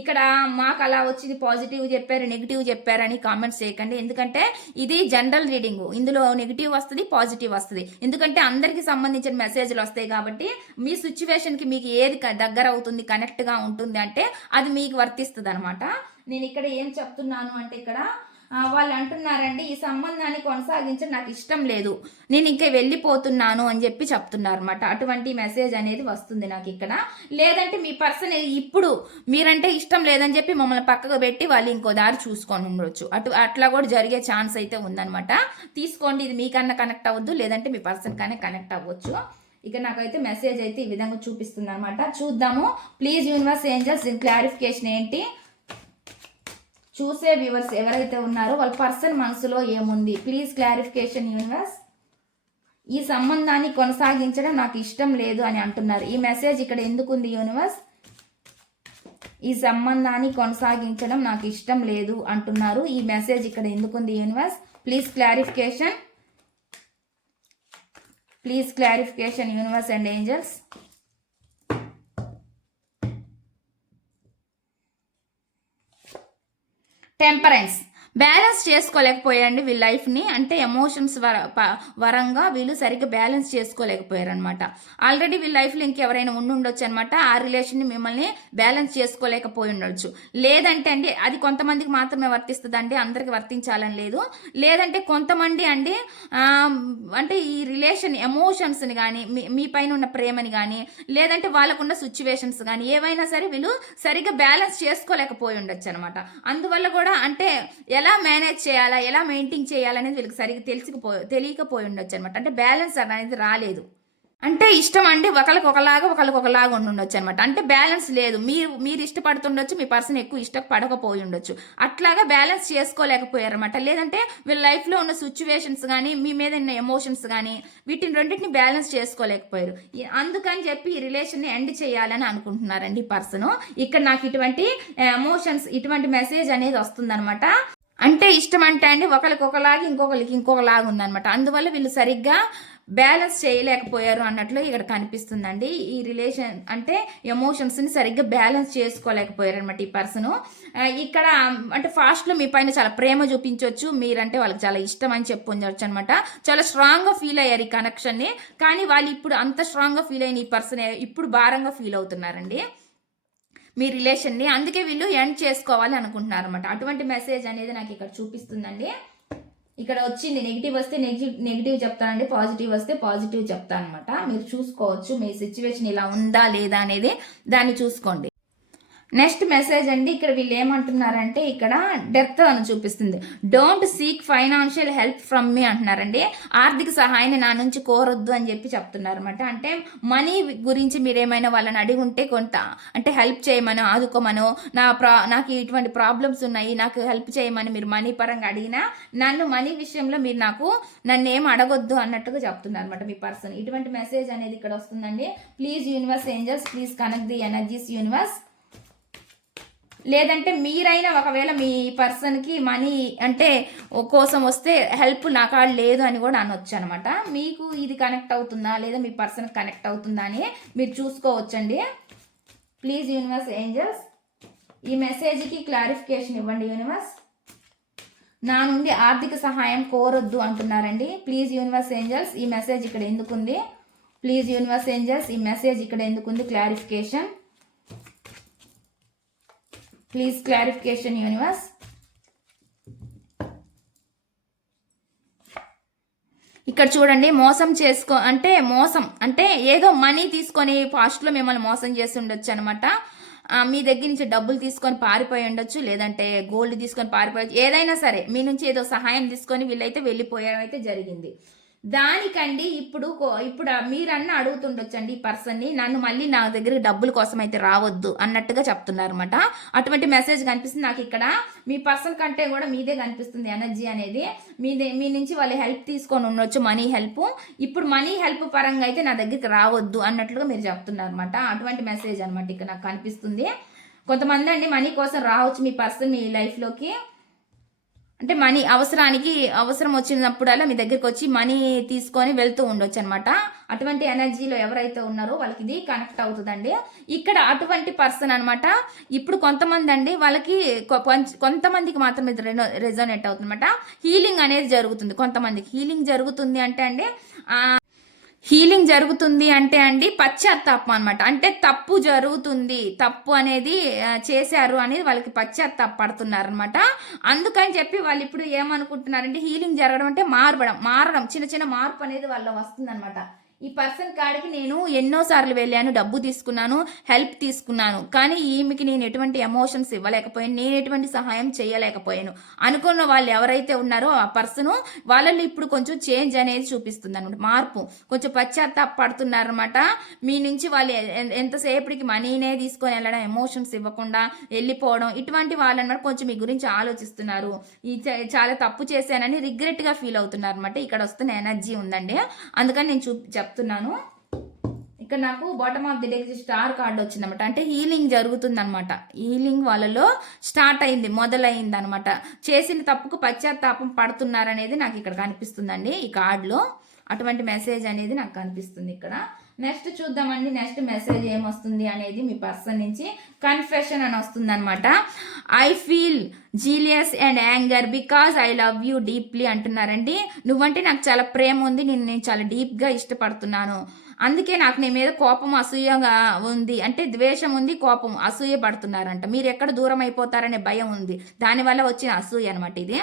Speaker 1: ఇక్కడ మాకు అలా వచ్చింది. పాజిటివ్ చెప్పారు నెగిటివ్ చెప్పారని కామెంట్స్ చేయకండి. ఎందుకంటే ఇది జనరల్ రీడింగ్. ఇందులో నెగిటివ్ వస్తుంది పాజిటివ్ వస్తుంది. ఎందుకంటే అందరికి సంబంధించిన మెసేజ్లు వస్తాయి కాబట్టి మీ సిచ్యువేషన్కి మీకు ఏది దగ్గర అవుతుంది కనెక్ట్గా ఉంటుంది అంటే అది మీకు వర్తిస్తుంది అనమాట నేను ఇక్కడ ఏం చెప్తున్నాను అంటే ఇక్కడ వాళ్ళు అంటున్నారండి ఈ సంబంధాన్ని కొనసాగించడం నాకు ఇష్టం లేదు. నేను ఇంకా వెళ్ళిపోతున్నాను అని చెప్పి చెప్తున్నారు అనమాట అటువంటి మెసేజ్ అనేది వస్తుంది నాకు ఇక్కడ. లేదంటే మీ పర్సన్ ఇప్పుడు మీరంటే ఇష్టం లేదని చెప్పి మమ్మల్ని పక్కకు పెట్టి వాళ్ళు ఇంకో దారి చూసుకొని ఉండొచ్చు. అటు అట్లా కూడా జరిగే ఛాన్స్ అయితే ఉందన్నమాట. తీసుకోండి ఇది మీకన్నా కనెక్ట్ అవ్వద్దు లేదంటే మీ పర్సన్ కానీ కనెక్ట్ అవ్వచ్చు. ఇక నాకైతే మెసేజ్ అయితే ఈ విధంగా చూపిస్తుంది అనమాట చూద్దాము ప్లీజ్ యూనివర్స్ ఏంజల్స్ క్లారిఫికేషన్ ఏంటి? చూసే వ్యూవర్స్ ఎవరైతే ఉన్నారో వాళ్ళ పర్సన్ మనసులో ఏముంది? ప్లీజ్ క్లారిఫికేషన్ యూనివర్స్ ఈ సంబంధాన్ని కొనసాగించడం నాకు ఇష్టం లేదు అని అంటున్నారు. ఈ మెసేజ్ ఇక్కడ ఎందుకుంది యూనివర్స్ ఈ సంబంధాన్ని కొనసాగించడం నాకు ఇష్టం లేదు అంటున్నారు. ఈ మెసేజ్ ఇక్కడ ఎందుకుంది universe please clarification please clarification universe and angels temperance balance చేసుకోలేకపోయారండి వీళ్ళ లైఫ్ని అంటే ఎమోషన్స్ వర వరంగా వీళ్ళు సరిగ్గా బ్యాలెన్స్ చేసుకోలేకపోయారు అనమాట ఆల్రెడీ వీళ్ళ లైఫ్లో ఇంకెవరైనా ఉండుండొచ్చు అనమాట ఆ రిలేషన్ని మిమ్మల్ని బ్యాలెన్స్ చేసుకోలేకపోయి ఉండొచ్చు లేదంటే అండి అది కొంతమందికి మాత్రమే వర్తిస్తుంది అండి అందరికి వర్తించాలని లేదు. లేదంటే కొంతమంది అండి అంటే ఈ రిలేషన్ ఎమోషన్స్ని కానీ మీ మీ పైన ఉన్న ప్రేమని కానీ లేదంటే వాళ్ళకున్న సిచ్యువేషన్స్ కానీ ఏవైనా సరే వీళ్ళు సరిగ్గా బ్యాలెన్స్ చేసుకోలేకపోయి ఉండొచ్చు అనమాట అందువల్ల కూడా అంటే ఎలా మేనేజ్ చేయాలా ఎలా మెయింటైన్ చేయాలనేది వీళ్ళకి సరిగ్గా తెలిసిపో తెలియకపోయి ఉండొచ్చు అనమాట అంటే బ్యాలెన్స్ అనేది రాలేదు. అంటే ఇష్టం అండి ఒకరికి ఒకలాగా ఒకరికి ఒకలాగా ఉండొచ్చు అనమాట అంటే బ్యాలెన్స్ లేదు. మీరు మీరు ఇష్టపడుతుండొచ్చు మీ పర్సన్ ఎక్కువ ఇష్టపడకపోయి ఉండొచ్చు. అట్లాగా బ్యాలెన్స్ చేసుకోలేకపోయారు అనమాట లేదంటే వీళ్ళ లైఫ్లో ఉన్న సిచ్యువేషన్స్ కానీ మీ మీద ఉన్న ఎమోషన్స్ కానీ వీటిని రెండింటిని బ్యాలెన్స్ చేసుకోలేకపోయారు. అందుకని చెప్పి ఈ రిలేషన్ని ఎండ్ చేయాలని అనుకుంటున్నారండి ఈ పర్సన్. ఇక్కడ నాకు ఇటువంటి ఎమోషన్స్ ఇటువంటి మెసేజ్ అనేది వస్తుందన్నమాట. అంటే ఇష్టం అంటే అండి ఒకరికి ఒకలాగా ఇంకొకరికి ఇంకొకలాగా ఉందన్నమాట. అందువల్ల వీళ్ళు సరిగ్గా బ్యాలెన్స్ చేయలేకపోయారు అన్నట్లు ఇక్కడ కనిపిస్తుందండి. ఈ రిలేషన్ అంటే ఎమోషన్స్ని సరిగ్గా బ్యాలెన్స్ చేసుకోలేకపోయారు అనమాట ఈ పర్సన్. ఇక్కడ అంటే ఫాస్ట్లో మీ పైన చాలా ప్రేమ చూపించవచ్చు మీరంటే వాళ్ళకి చాలా ఇష్టం అని చెప్పుకోవచ్చు అనమాట చాలా స్ట్రాంగ్గా ఫీల్ అయ్యారు ఈ కనెక్షన్ని. కానీ వాళ్ళు ఇప్పుడు అంత స్ట్రాంగ్గా ఫీల్ అయిన ఈ పర్సన్ ఇప్పుడు భారంగా ఫీల్ అవుతున్నారండి. మీ రిలేషన్ని అందుకే వీళ్ళు ఎండ్ చేసుకోవాలి అనుకుంటున్నారు అనమాట అటువంటి మెసేజ్ అనేది నాకు ఇక్కడ చూపిస్తుందండి. ఇక్కడ వచ్చింది నెగిటివ్ వస్తే నెగిటివ్ నెగిటివ్ చెప్తానండి పాజిటివ్ వస్తే పాజిటివ్ చెప్తాను అనమాట మీరు చూసుకోవచ్చు మీ సిచ్యువేషన్ ఇలా ఉందా లేదా అనేది దాన్ని చూసుకోండి. నెక్స్ట్ మెసేజ్ అండి ఇక్కడ వీళ్ళు ఏమంటున్నారంటే ఇక్కడ డెత్ అని చూపిస్తుంది. Don't seek financial help from me అంటున్నారండి. ఆర్థిక సహాయాన్ని నా నుంచి కోరొద్దు అని చెప్పి చెప్తున్నారు అనమాట అంటే మనీ గురించి మీరు ఏమైనా వాళ్ళని అడిగి ఉంటే కొంత అంటే హెల్ప్ చేయమనో ఆదుకోమనో నా ప్రా నాకు ఇటువంటి ప్రాబ్లమ్స్ ఉన్నాయి నాకు హెల్ప్ చేయమని మీరు మనీ పరంగా అడిగినా నన్ను మనీ విషయంలో మీరు నాకు నన్ను ఏం అడగొద్దు అన్నట్టుగా చెప్తున్నారు అనమాట మీ పర్సన్ ఇటువంటి మెసేజ్ అనేది ఇక్కడ వస్తుందండి. Please universe angels please connect the energies universe లేదంటే మీరైనా ఒకవేళ మీ పర్సన్కి మనీ అంటే కోసం వస్తే హెల్ప్ నా కాడ లేదు అని కూడా అనొచ్చు అనమాట మీకు ఇది కనెక్ట్ అవుతుందా? లేదా మీ పర్సన్ కనెక్ట్ అవుతుందా అని మీరు చూసుకోవచ్చండి. ప్లీజ్ యూనివర్స్ ఏంజల్స్ ఈ మెసేజ్కి క్లారిఫికేషన్ ఇవ్వండి యూనివర్స్. నా నుండి ఆర్థిక సహాయం కోరొద్దు అంటున్నారండి. ప్లీజ్ యూనివర్స్ ఏంజల్స్ ఈ మెసేజ్ ఇక్కడ ఎందుకుంది? ప్లీజ్ యూనివర్స్ ఏంజల్స్ ఈ మెసేజ్ ఇక్కడ ఎందుకుంది? క్లారిఫికేషన్. ప్లీజ్ క్లారిఫికేషన్ యూనివర్స్ ఇక్కడ చూడండి మోసం చేసుకో అంటే మోసం అంటే ఏదో మనీ తీసుకొని ఫాస్ట్లో మిమ్మల్ని మోసం చేసి ఉండొచ్చు అనమాట మీ దగ్గర నుంచి డబ్బులు తీసుకొని పారిపోయి ఉండొచ్చు లేదంటే గోల్డ్ తీసుకొని పారిపోయి ఏదైనా సరే మీ నుంచి ఏదో సహాయం తీసుకొని వీళ్ళైతే వెళ్ళిపోయడం అయితే జరిగింది. దానికండి ఇప్పుడు ఇప్పుడు మీరన్న అడుగుతుండొచ్చండి ఈ పర్సన్ని నన్ను మళ్ళీ నా దగ్గర డబ్బుల కోసం అయితే రావద్దు అన్నట్టుగా చెప్తున్నారు అనమాట అటువంటి మెసేజ్ కనిపిస్తుంది. నాకు ఇక్కడ మీ పర్సన్ కంటే కూడా మీదే కనిపిస్తుంది ఎనర్జీ అనేది. మీదే మీ నుంచి వాళ్ళు హెల్ప్ తీసుకొని ఉండొచ్చు మనీ హెల్ప్. ఇప్పుడు మనీ హెల్ప్ పరంగా అయితే నా దగ్గరికి రావద్దు అన్నట్లుగా మీరు చెప్తున్నారు అనమాట అటువంటి మెసేజ్ అనమాట ఇక్కడ నాకు కనిపిస్తుంది. కొంతమంది అండి మనీ కోసం రావచ్చు మీ పర్సన్ మీ లైఫ్లోకి. అంటే మనీ అవసరానికి అవసరం వచ్చినప్పుడల్లా మీ దగ్గరికి వచ్చి మనీ తీసుకొని వెళ్తూ ఉండొచ్చు అనమాట అటువంటి ఎనర్జీలో ఎవరైతే ఉన్నారో వాళ్ళకి ఇది కనెక్ట్ అవుతుందండి. ఇక్కడ అటువంటి పర్సన్ అనమాట ఇప్పుడు కొంతమంది అండి వాళ్ళకి కొంతమందికి మాత్రం ఇది రెజోనేట్ అవుతుంది అనమాట హీలింగ్ అనేది జరుగుతుంది కొంతమందికి. హీలింగ్ జరుగుతుంది అంటే అండి హీలింగ్ జరుగుతుంది అంటే అండి పశ్చాత్తాపం అనమాట అంటే తప్పు జరుగుతుంది. తప్పు అనేది చేశారు అనేది వాళ్ళకి పశ్చాత్తాపడుతున్నారు అనమాట అందుకని చెప్పి వాళ్ళు ఇప్పుడు ఏమనుకుంటున్నారంటే హీలింగ్ జరగడం అంటే మారడం మారడం చిన్న చిన్న మార్పు అనేది వాళ్ళ వస్తుందన్నమాట. ఈ పర్సన్ కాడికి నేను ఎన్నోసార్లు వెళ్ళాను డబ్బు తీసుకున్నాను హెల్ప్ తీసుకున్నాను. కానీ ఈమెకి నేను ఎటువంటి ఎమోషన్స్ ఇవ్వలేకపోయాను నేను ఎటువంటి సహాయం చేయలేకపోయాను. అనుకున్న వాళ్ళు ఎవరైతే ఉన్నారో ఆ పర్సన్ వాళ్ళలో ఇప్పుడు కొంచెం చేంజ్ అనేది చూపిస్తుంది అనమాట మార్పు. కొంచెం పశ్చాత్తాపడుతున్నారనమాట మీ నుంచి వాళ్ళు ఎంతసేపటికి మనీనే తీసుకొని వెళ్ళడం ఎమోషన్స్ ఇవ్వకుండా వెళ్ళిపోవడం ఇటువంటి వాళ్ళనమాట కొంచెం మీ గురించి ఆలోచిస్తున్నారు. ఈ చాలా తప్పు చేశానని రిగ్రెట్గా ఫీల్ అవుతున్నారు అనమాట ఇక్కడ వస్తున్న ఎనర్జీ ఉందండి. అందుకని నేను చూ చెప్తున్నాను. ఇక్కడ నాకు bottom of the deck star card వచ్చిందనమాట అంటే హీలింగ్ జరుగుతుందనమాట హీలింగ్ వాళ్ళలో స్టార్ట్ అయింది మొదలైంది అనమాట చేసిన తప్పుకు పశ్చాత్తాపం పడుతున్నారనేది నాకు ఇక్కడ కనిపిస్తుందండి ఈ కార్డులో అటువంటి మెసేజ్ అనేది నాకు కనిపిస్తుంది ఇక్కడ. నెక్స్ట్ చూద్దామండి నెక్స్ట్ మెసేజ్ ఏమొస్తుంది అనేది మీ పర్సన్ నుంచి కన్ఫెషన్ అని వస్తుంది అనమాట I feel jealous and anger because I love you deeply అంటున్నారండి. నువ్వంటే నాకు చాలా ప్రేమ ఉంది నేను నేను చాలా డీప్గా ఇష్టపడుతున్నాను. అందుకే నాకు నీ మీద కోపం అసూయగా ఉంది. అంటే ద్వేషం ఉంది కోపం అసూయ పడుతున్నారంట మీరు ఎక్కడ దూరం అయిపోతారనే భయం ఉంది. దానివల్ల వచ్చిన అసూయ అనమాట ఇది.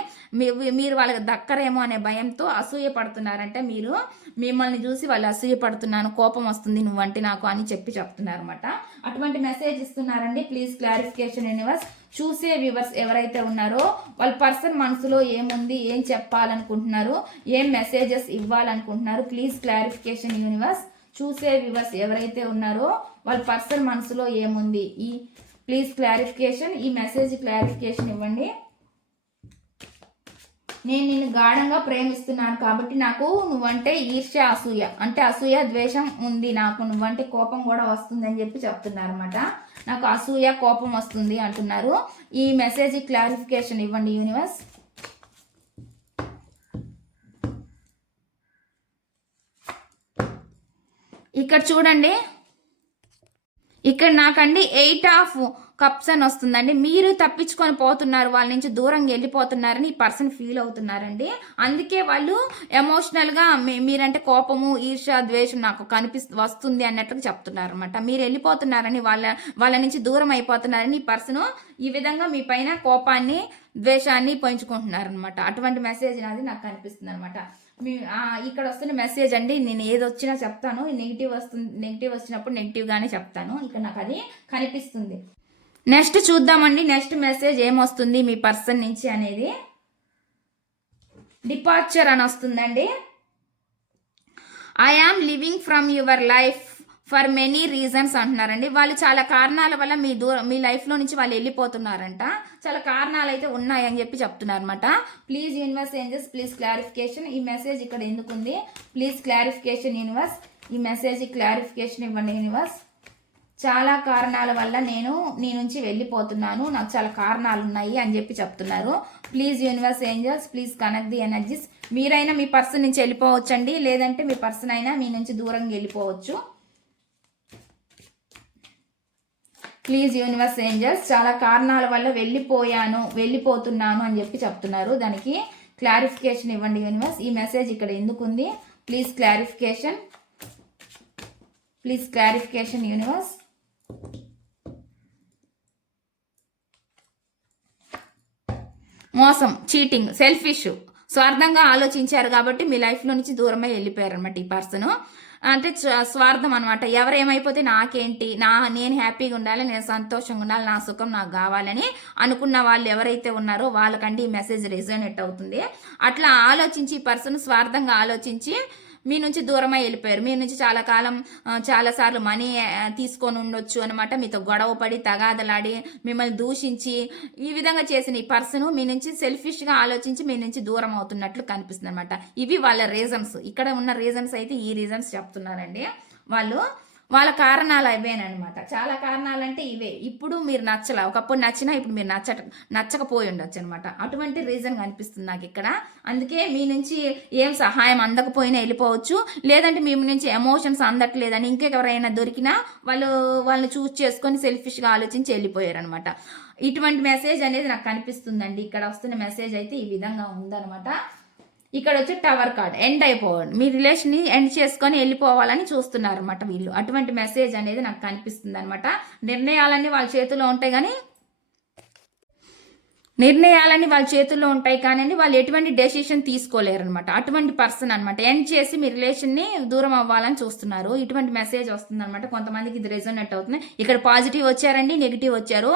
Speaker 1: మీరు వాళ్ళకి దక్కరేమో అనే భయంతో అసూయ పడుతున్నారంటే మీరు. మిమ్మల్ని చూసి వాళ్ళు అసూయపడుతున్నాను కోపం వస్తుంది నువ్వంటే నాకు అని చెప్పి చెప్తున్నారన్నమాట. అటువంటి మెసేజ్ ఇస్తున్నారండి. ప్లీజ్ క్లారిఫికేషన్ యూనివర్స్ చూసే వ్యూవర్స్ ఎవరైతే ఉన్నారో వాళ్ళ పర్సన్ మనసులో ఏముంది ఏం చెప్పాలనుకుంటున్నారు ఏం మెసేజెస్ ఇవ్వాలనుకుంటున్నారు ప్లీజ్ క్లారిఫికేషన్ యూనివర్స్ చూసే వ్యూవర్స్ ఎవరైతే ఉన్నారో వాళ్ళ పర్సన్ మనసులో ఏముంది ఈ ప్లీజ్ క్లారిఫికేషన్ ఈ మెసేజ్ క్లారిఫికేషన్ ఇవ్వండి. నేను నిన్ను గాఢంగా ప్రేమిస్తున్నాను కాబట్టి నాకు నువ్వంటే ఈర్ష్య అసూయ. అంటే అసూయ ద్వేషం ఉంది నాకు. నువ్వంటే కోపం కూడా వస్తుంది అని చెప్పి చెప్తున్నారు అనమాట నాకు అసూయ కోపం వస్తుంది అంటున్నారు. ఈ మెసేజ్ క్లారిఫికేషన్ ఇవ్వండి యూనివర్స్. ఇక్కడ చూడండి. ఇక్కడ నాకండి ఎయిట్ ఆఫ్ కప్స్ అని వస్తుందండి. మీరు తప్పించుకొని పోతున్నారు వాళ్ళ నుంచి దూరంగా వెళ్ళిపోతున్నారని ఈ పర్సన్ ఫీల్ అవుతున్నారండి. అందుకే వాళ్ళు ఎమోషనల్గా మీరంటే కోపము ఈర్ష ద్వేషం నాకు కనిపిస్తు వస్తుంది అన్నట్లుగా చెప్తున్నారు అనమాట మీరు వెళ్ళిపోతున్నారని వాళ్ళ వాళ్ళ నుంచి దూరం అయిపోతున్నారని ఈ పర్సన్ ఈ విధంగా మీ పైన కోపాన్ని ద్వేషాన్ని పెంచుకుంటున్నారనమాట అటువంటి మెసేజ్ అనేది నాకు కనిపిస్తుంది అనమాట మీ ఇక్కడ వస్తున్న మెసేజ్ అండి. నేను ఏది వచ్చినా చెప్తాను. నెగిటివ్ వస్తుంది నెగిటివ్ వచ్చినప్పుడు నెగిటివ్గానే చెప్తాను. ఇక్కడ నాకు అది కనిపిస్తుంది. నెక్స్ట్ చూద్దామండి నెక్స్ట్ మెసేజ్ ఏమొస్తుంది మీ పర్సన్ నుంచి అనేది. డిపార్చర్ అని వస్తుందండి. I am living from your life for many reasons అంటున్నారండి. వాళ్ళు చాలా కారణాల వల్ల మీ దూరం మీ లైఫ్లో నుంచి వాళ్ళు వెళ్ళిపోతున్నారంట. చాలా కారణాలు అయితే ఉన్నాయని చెప్పి చెప్తున్నారు అనమాట please universe angels please clarification ఈ మెసేజ్ ఇక్కడ ఎందుకుంది? ప్లీజ్ క్లారిఫికేషన్ యూనివర్స్ ఈ మెసేజ్ క్లారిఫికేషన్ ఇవ్వండి యూనివర్స్ చాలా కారణాల వల్ల నేను నీ నుంచి వెళ్ళిపోతున్నాను. నాకు చాలా కారణాలు ఉన్నాయి అని చెప్పి చెప్తున్నారు. Please universe angels please connect the energies మీరైనా మీ పర్సన్ నుంచి వెళ్ళిపోవచ్చండి. లేదంటే మీ పర్సన్ అయినా మీ నుంచి దూరంగా వెళ్ళిపోవచ్చు. ప్లీజ్ యూనివర్స్ ఏంజల్స్ చాలా కారణాల వల్ల వెళ్ళిపోయాను వెళ్ళిపోతున్నాను అని చెప్పి చెప్తున్నారు. దానికి క్లారిఫికేషన్ ఇవ్వండి యూనివర్స్ ఈ మెసేజ్ ఇక్కడ ఎందుకు ఉంది? Please clarification please clarification universe మోసం చీటింగ్ సెల్ఫిష్ స్వార్థంగా ఆలోచించారు కాబట్టి మీ లైఫ్లో నుంచి దూరమై వెళ్ళిపోయారు అనమాట ఈ పర్సన్ అంటే స్వార్థం అనమాట ఎవరేమైపోతే నాకేంటి? నా నేను హ్యాపీగా ఉండాలి నేను సంతోషంగా ఉండాలి నా సుఖం నాకు కావాలని అనుకున్న వాళ్ళు ఎవరైతే ఉన్నారో వాళ్ళకంటే ఈ మెసేజ్ రెజోనేట్ అవుతుంది. అట్లా ఆలోచించి ఈ పర్సన్ స్వార్థంగా ఆలోచించి మీ నుంచి దూరమై వెళ్ళిపోయారు. మీ నుంచి చాలా కాలం చాలాసార్లు మనీ తీసుకొని ఉండొచ్చు అనమాట మీతో గొడవ పడి తగాదలాడి మిమ్మల్ని దూషించి ఈ విధంగా చేసిన ఈ పర్సన్ మీ నుంచి సెల్ఫిష్గా ఆలోచించి మీ నుంచి దూరం అవుతున్నట్లు కనిపిస్తుంది అనమాట ఇవి వాళ్ళ రీజన్స్ ఇక్కడ ఉన్న రీజన్స్ అయితే ఈ రీజన్స్ చెప్తున్నారండి. వాళ్ళు వాళ్ళ కారణాలు అవేనమాట చాలా కారణాలు అంటే ఇవే. ఇప్పుడు మీరు నచ్చల. ఒకప్పుడు నచ్చినా ఇప్పుడు మీరు నచ్చ నచ్చకపోయి ఉండొచ్చు అనమాట అటువంటి రీజన్ కనిపిస్తుంది నాకు ఇక్కడ. అందుకే మీ నుంచి ఏం సహాయం అందకపోయినా వెళ్ళిపోవచ్చు. లేదంటే మీ నుంచి ఎమోషన్స్ అందట్లేదని ఇంకెవరైనా దొరికినా వాళ్ళు వాళ్ళని చూస్ చేసుకొని సెల్ఫిష్గా ఆలోచించి వెళ్ళిపోయారు అనమాట ఇటువంటి మెసేజ్ అనేది నాకు కనిపిస్తుందండి. ఇక్కడ వస్తున్న మెసేజ్ అయితే ఈ విధంగా ఉందనమాట ఇక్కడ వచ్చి టవర్ కార్డ్ ఎండ్ అయిపోవాలి మీ రిలేషన్ని ఎండ్ చేసుకొని వెళ్ళిపోవాలని చూస్తున్నారు అనమాట వీళ్ళు. అటువంటి మెసేజ్ అనేది నాకు కనిపిస్తుంది అనమాట నిర్ణయాలన్నీ వాళ్ళ చేతిలో ఉంటాయి కానీ నిర్ణయాలని వాళ్ళ చేతుల్లో ఉంటాయి కానీ వాళ్ళు ఎటువంటి డెసిషన్ తీసుకోలేరు అనమాట అటువంటి పర్సన్ అనమాట ఎండ్ చేసి మీ రిలేషన్ని దూరం అవ్వాలని చూస్తున్నారు. ఇటువంటి మెసేజ్ వస్తుంది అనమాట కొంతమందికి ఇది రెజోనేట్ అవుతుంది. ఇక్కడ పాజిటివ్ వచ్చారండి నెగిటివ్ వచ్చారు.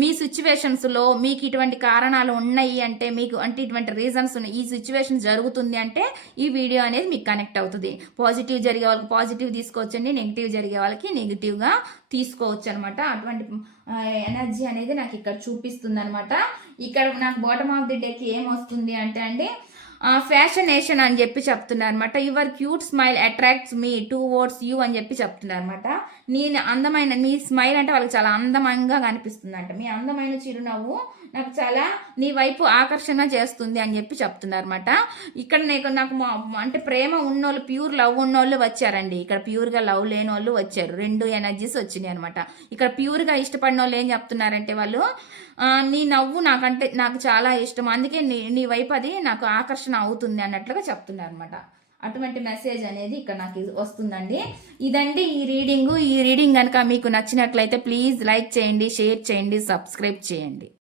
Speaker 1: మీ సిచ్యువేషన్స్లో మీకు ఇటువంటి కారణాలు ఉన్నాయి అంటే మీకు అంటే ఇటువంటి రీజన్స్ ఉన్నాయి. ఈ సిచ్యువేషన్ జరుగుతుంది అంటే ఈ వీడియో అనేది మీకు కనెక్ట్ అవుతుంది. పాజిటివ్ జరిగే వాళ్ళకి పాజిటివ్ తీసుకోవచ్చండి నెగిటివ్ జరిగే వాళ్ళకి నెగిటివ్గా తీసుకోవచ్చు అనమాట అటువంటి ఎనర్జీ అనేది నాకు ఇక్కడ చూపిస్తుంది అనమాట ఇక్కడ నాకు బాటమ్ ఆఫ్ ది డేకి ఏమొస్తుంది అంటే అండి ఫ్యాషనేషన్ అని చెప్పి చెప్తున్నారు అనమాట your cute smile attracts me towards you అని చెప్పి చెప్తున్నారు అనమాట నేను అందమైన మీ స్మైల్ అంటే వాళ్ళకి చాలా అందమంగా కనిపిస్తుంది అంట మీ అందమైన చిరునవ్వు నాకు చాలా నీ వైపు ఆకర్షణ చేస్తుంది అని చెప్పి చెప్తున్నారు అనమాట ఇక్కడ నీకు నాకు అంటే ప్రేమ ఉన్నోళ్ళు ప్యూర్ లవ్ ఉన్నోళ్ళు వచ్చారండి. ఇక్కడ ప్యూర్గా లవ్ లేని వాళ్ళు వచ్చారు. రెండు ఎనర్జీస్ వచ్చినాయి అనమాట ఇక్కడ ప్యూర్గా ఇష్టపడిన వాళ్ళు ఏం చెప్తున్నారంటే వాళ్ళు నీ నవ్వు నాకంటే నాకు చాలా ఇష్టం. అందుకే నీ నీ వైపు అది నాకు ఆకర్షణ అవుతుంది అన్నట్లుగా చెప్తున్నారు అనమాట అటువంటి మెసేజ్ అనేది ఇక్కడ నాకు వస్తుందండి. ఇదండి ఈ రీడింగు ఈ రీడింగ్ కనుక మీకు నచ్చినట్లయితే ప్లీజ్ లైక్ చేయండి షేర్ చేయండి సబ్స్క్రైబ్ చేయండి.